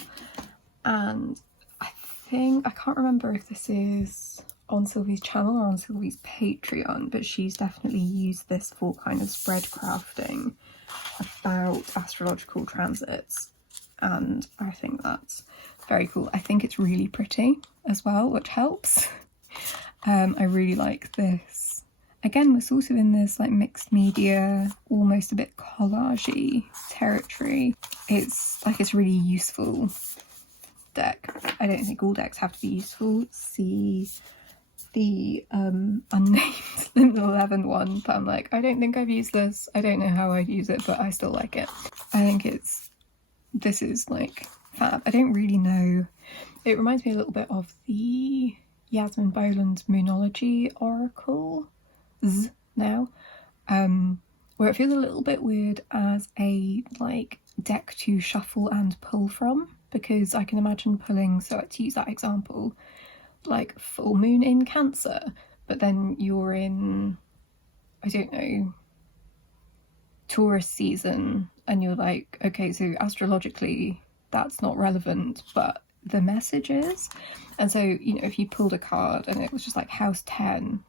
And I can't remember if this is on Sylvie's channel or on Sylvie's Patreon, but she's definitely used this for kind of spread crafting about astrological transits, and I think that's very cool. I think it's really pretty as well, which helps. I really like this. Again, we're sort of in this like mixed media, almost a bit collage-y territory. It's really useful deck. I don't think all decks have to be useful. See the unnamed Limit 11 one, but I'm like, I don't think I've used this. I don't know how I'd use it, but I still like it. I think this is like fab. I don't really know. It reminds me a little bit of the Yasmin Boland's Moonology Oracle now, where it feels a little bit weird as a like deck to shuffle and pull from, because I can imagine pulling, so to use that example, like full moon in Cancer, but then you're in, I don't know, Taurus season, and you're like, okay, so astrologically that's not relevant, but the message is. And so, you know, if you pulled a card and it was just like house 10,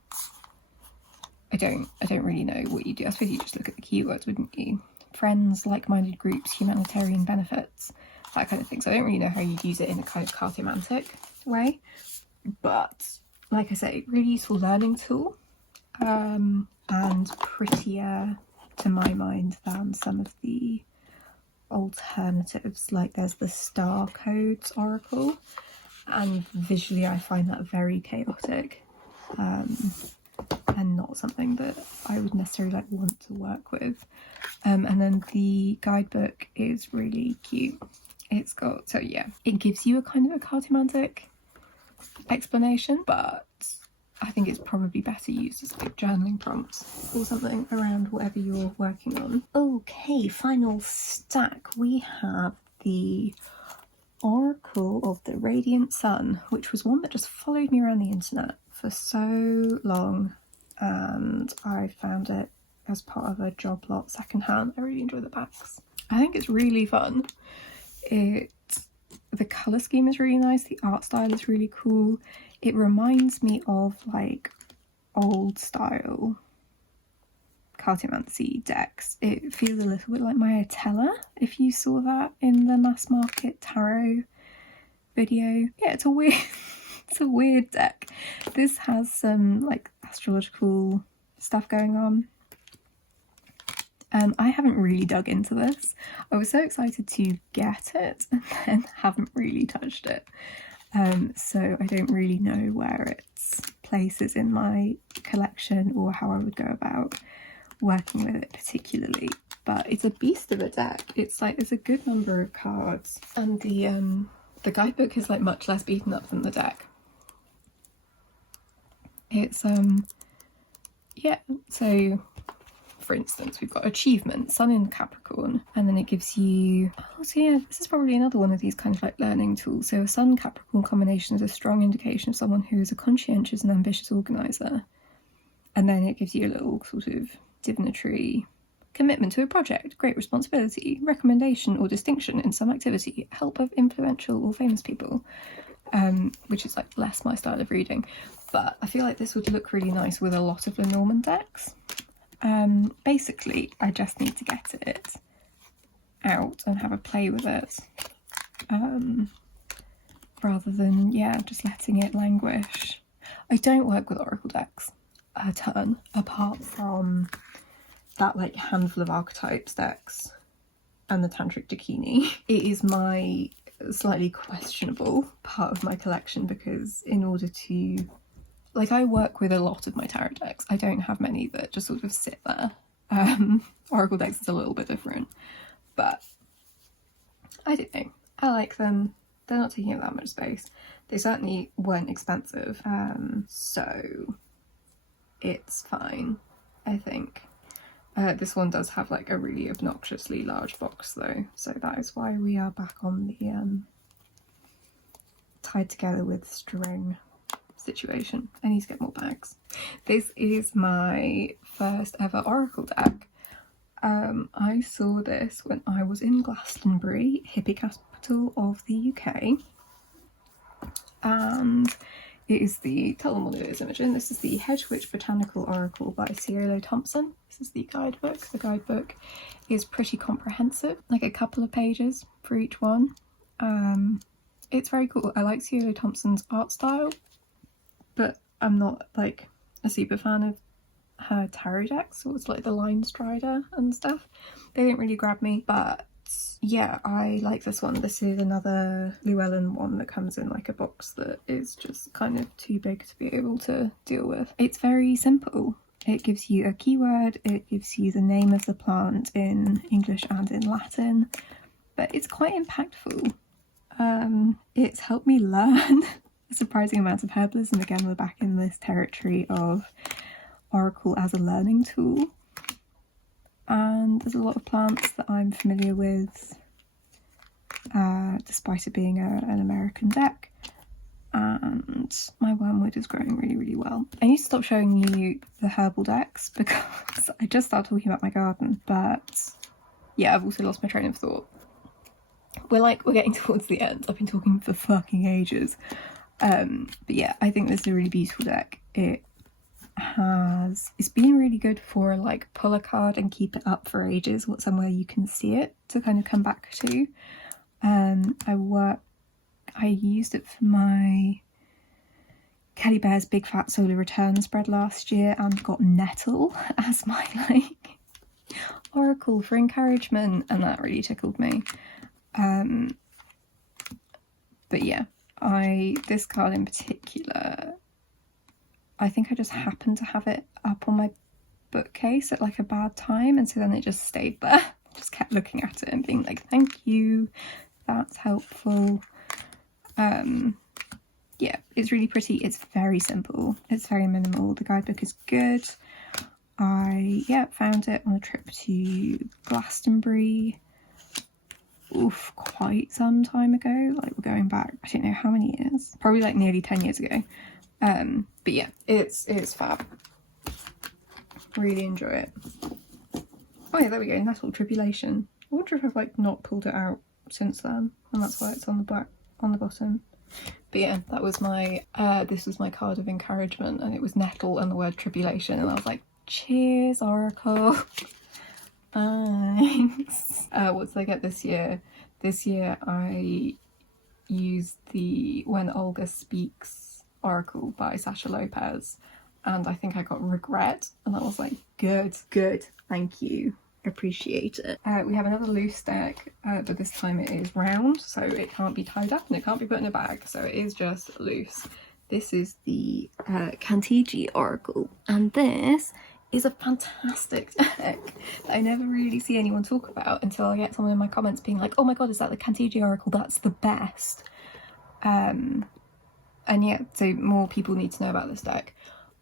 I don't really know what you do. I suppose you just look at the keywords, wouldn't you? Friends, like-minded groups, humanitarian benefits, that kind of thing. So I don't really know how you'd use it in a kind of cartomantic way, but like I say, really useful learning tool, and prettier to my mind than some of the alternatives. Like there's the Star Codes Oracle, and visually I find that very chaotic, and not something that I would necessarily like want to work with. And then the guidebook is really cute. It's got, so yeah, it gives you a kind of a cartomantic explanation, but I think it's probably better used as like journaling prompts or something around whatever you're working on. Okay, final stack. We have the Oracle of the Radiant Sun, which was one that just followed me around the internet for so long, and I found it as part of a job lot secondhand. I really enjoy the packs. I think it's really fun. The colour scheme is really nice, the art style is really cool. It reminds me of like old style cartomancy decks. It feels a little bit like my Atella, if you saw that in the mass market tarot video. Yeah, it's a weird it's a weird deck. This has some like astrological stuff going on. I haven't really dug into this. I was so excited to get it and then haven't really touched it. So I don't really know where its place is in my collection or how I would go about working with it particularly. But it's a beast of a deck. It's like, there's a good number of cards, and the guidebook is like much less beaten up than the deck. It's yeah, so for instance, we've got achievement, Sun in Capricorn, and then it gives you, oh, so yeah, this is probably another one of these kind of like learning tools. So a Sun Capricorn combination is a strong indication of someone who is a conscientious and ambitious organiser. And then it gives you a little sort of divinatory commitment to a project, great responsibility, recommendation or distinction in some activity, help of influential or famous people, which is like less my style of reading. But I feel like this would look really nice with a lot of Lenormand decks. Basically, I just need to get it out and have a play with it, rather than, yeah, just letting it languish. I don't work with Oracle decks a ton, apart from that like handful of Archetypes decks and the Tantric Dakini. It is my slightly questionable part of my collection, because in order to, like, I work with a lot of my tarot decks. I don't have many that just sort of sit there. Oracle decks is a little bit different, but I don't know. I like them. They're not taking up that much space. They certainly weren't expensive, so it's fine, I think. This one does have like a really obnoxiously large box though, so that is why we are back on the tied together with string situation. I need to get more bags. This is my first ever Oracle deck. I saw this when I was in Glastonbury, hippie capital of the UK, and it is the, tell them what it is, Imogen. This is the Hedgewitch Botanical Oracle by Ciolo Thompson. This is the guidebook. The guidebook is pretty comprehensive, like a couple of pages for each one. It's very cool. I like Ciolo Thompson's art style, but I'm not like a super fan of her tarot decks, so it's like the Line Strider and stuff. They didn't really grab me, but yeah, I like this one. This is another Llewellyn one that comes in like a box that is just kind of too big to be able to deal with. It's very simple. It gives you a keyword, it gives you the name of the plant in English and in Latin, but it's quite impactful. It's helped me learn a surprising amount of herbalism. Again, we're back in this territory of Oracle as a learning tool. And there's a lot of plants that I'm familiar with, despite it being an American deck. And my wormwood is growing really, really well. I need to stop showing you the herbal decks because I just started talking about my garden, but yeah, I've also lost my train of thought. We're getting towards the end. I've been talking for fucking ages. But yeah, I think this is a really beautiful deck. It's been really good for like pull a card and keep it up for ages, somewhere you can see it to kind of come back to. I used it for my Kelly Bear's Big Fat Solar Return spread last year and got Nettle as my like oracle for encouragement, and that really tickled me. But yeah, this card in particular, I think I just happened to have it up on my bookcase at like a bad time, and so then it just stayed there. Just kept looking at it and being like, thank you, that's helpful. Yeah, it's really pretty. It's very simple, it's very minimal. The guidebook is good. I found it on a trip to Glastonbury quite some time ago. Like, we're going back, I don't know how many years, probably like nearly 10 years ago. But yeah, it's fab. Really enjoy it. Oh yeah, there we go, Nettle Tribulation. I wonder if I've like not pulled it out since then, and that's why it's on the back, on the bottom. But yeah, that was my this was my card of encouragement, and it was Nettle and the word tribulation, and I was like, cheers, Oracle. Thanks. What did I get this year? This year I used the When Olga Speaks Oracle by Sasha Lopez, and I think I got Regret, and I was like, good, thank you, appreciate it. We have another loose deck, but this time it is round, so it can't be tied up and it can't be put in a bag, so it is just loose. This is the Cantigee Oracle, and this is a fantastic deck that I never really see anyone talk about until I get someone in my comments being like, oh my god, is that the Cantigee Oracle? That's the best. And yeah, so more people need to know about this deck.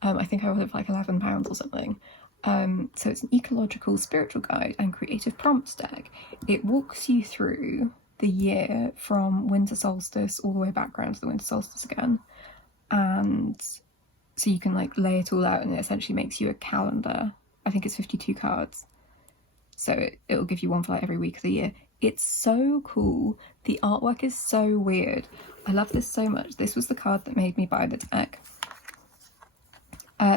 I think I would have like £11 or something. So it's an ecological, spiritual guide and creative prompts deck. It walks you through the year from winter solstice all the way back around to the winter solstice again. And so you can like lay it all out, and it essentially makes you a calendar. I think it's 52 cards. So it'll give you one for like every week of the year. It's so cool. The artwork is so weird. I love this so much. This was the card that made me buy the deck.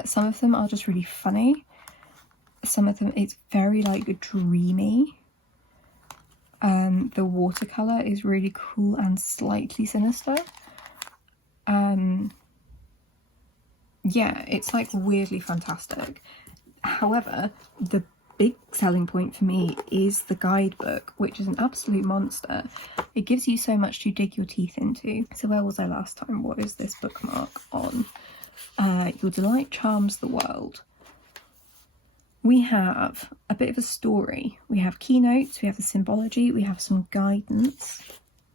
Some of them are just really funny. Some of them, it's very like dreamy. The watercolour is really cool and slightly sinister. Yeah, it's like weirdly fantastic. However, the big selling point for me is the guidebook, which is an absolute monster. It gives you so much to dig your teeth into. So where was I last time? What is this bookmark on? Your delight charms the world. We have a bit of a story. We have keynotes, we have the symbology, we have some guidance.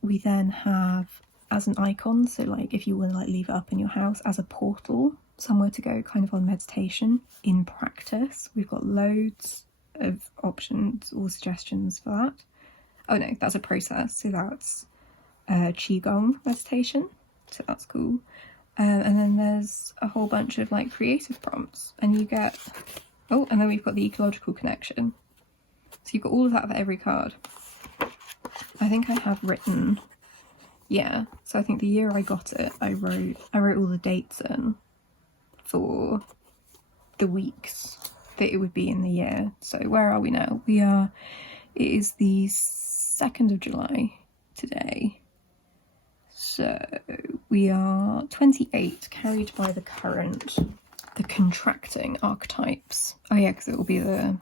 We then have as an icon, so like if you want to like leave it up in your house as a portal, somewhere to go kind of on meditation. In practice, we've got loads of options or suggestions for that. Oh no, that's a process, so that's Qigong meditation, so that's cool. And then there's a whole bunch of like creative prompts, and you get, oh, and then we've got the ecological connection. So you've got all of that for every card. I think I have written, yeah, so I think the year I got it, I wrote all the dates in for the weeks that it would be in the year. So where are we now? It is the 2nd of July today. So we are 28, carried by the current, the contracting archetypes. Oh yeah, because it will be the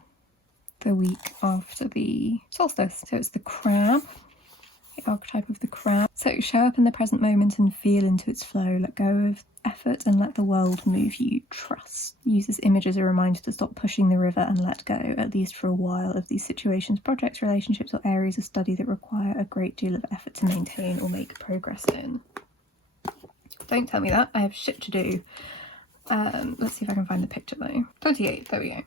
the week after the solstice. So it's the crab, the archetype of the crab. So show up in the present moment and feel into its flow. Let go of effort and let the world move you. Trust. Use this image as a reminder to stop pushing the river and let go, at least for a while, of these situations, projects, relationships, or areas of study that require a great deal of effort to maintain or make progress in. Don't tell me that. I have shit to do. Let's see if I can find the picture though. 28, there we go.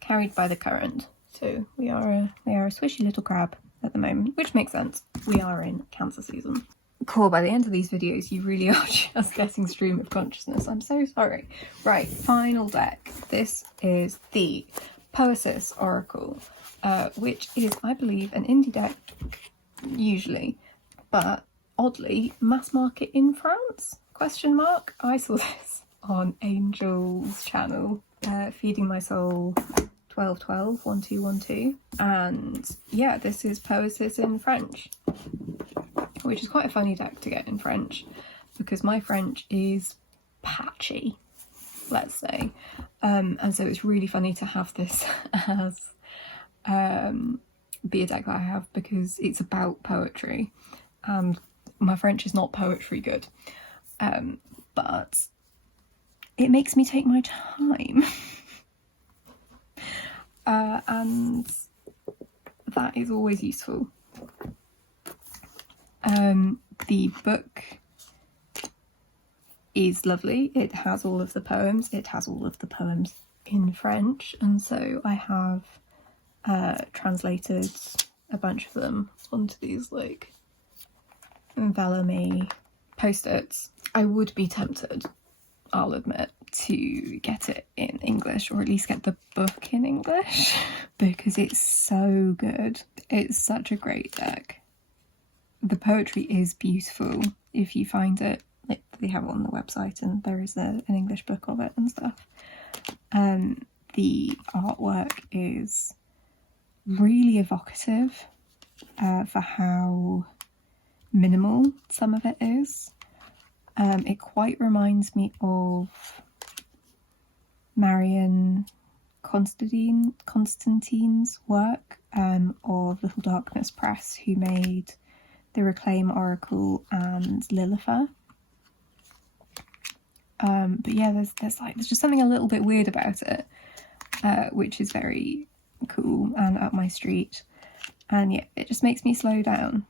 Carried by the current. So we are a swishy little crab at the moment, which makes sense. We are in Cancer season. Cool, by the end of these videos you really are just getting stream of consciousness. I'm so sorry. Right, final deck. This is the Poesis Oracle, which is, I believe, an indie deck usually, but oddly mass market in France? Question mark. I saw this on Angel's channel, Feeding My Soul 1212 1212, and yeah, this is Poesis in French, which is quite a funny deck to get in French because my French is patchy, let's say, and so it's really funny to have this as be a deck that I have because it's about poetry, and my French is not poetry good, but it makes me take my time. And that is always useful. The book is lovely. It has all of the poems. It has all of the poems in French, and so I have translated a bunch of them onto these like vellum-y post-its. I would be tempted, I'll admit, to get it in English, or at least get the book in English, because it's so good. It's such a great deck. The poetry is beautiful if you find it. Like, they have it on the website and there is an English book of it and stuff. The artwork is really evocative for how minimal some of it is. It quite reminds me of Marion Constantine's work of Little Darkness Press, who made the Reclaim Oracle and Lilitha. But yeah, there's just something a little bit weird about it, which is very cool and up my street. And yeah, it just makes me slow down,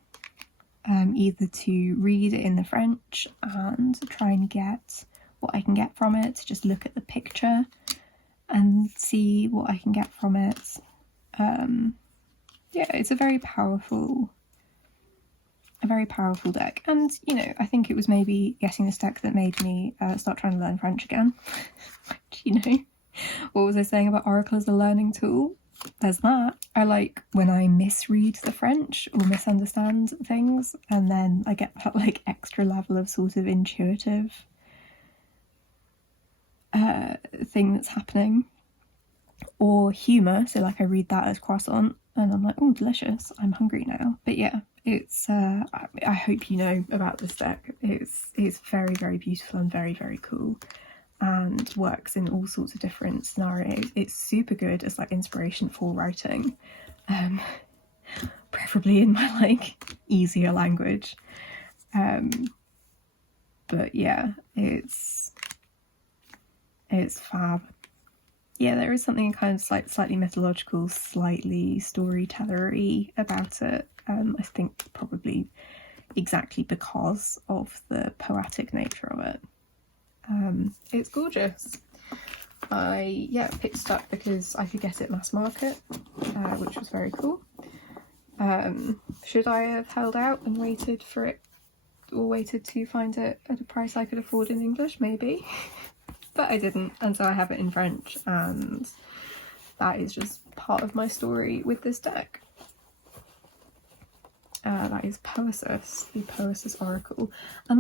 either to read it in the French and try and get what I can get from it, to just look at the picture and see what I can get from it. Yeah, it's a very powerful deck, and you know, I think it was maybe getting this deck that made me start trying to learn French again. Which, you know, what was I saying about Oracle as a learning tool? There's that. I like when I misread the French or misunderstand things, and then I get that like extra level of sort of intuitive thing that's happening, or humour. So like I read that as croissant and I'm like, oh, delicious, I'm hungry now. But yeah, it's I hope you know about this deck. It's very, very beautiful and very, very cool, and works in all sorts of different scenarios. It's super good as like inspiration for writing, preferably in my like easier language. But yeah, it's fab. Yeah, there is something kind of slightly mythological, slightly storytellery about it. I think probably exactly because of the poetic nature of it. It's gorgeous. I picked it up because I could get it mass market, which was very cool. Should I have held out and waited for it, or waited to find it at a price I could afford in English? Maybe. But I didn't, and so I have it in French, and that is just part of my story with this deck. That is Poesis, the Poesis Oracle. And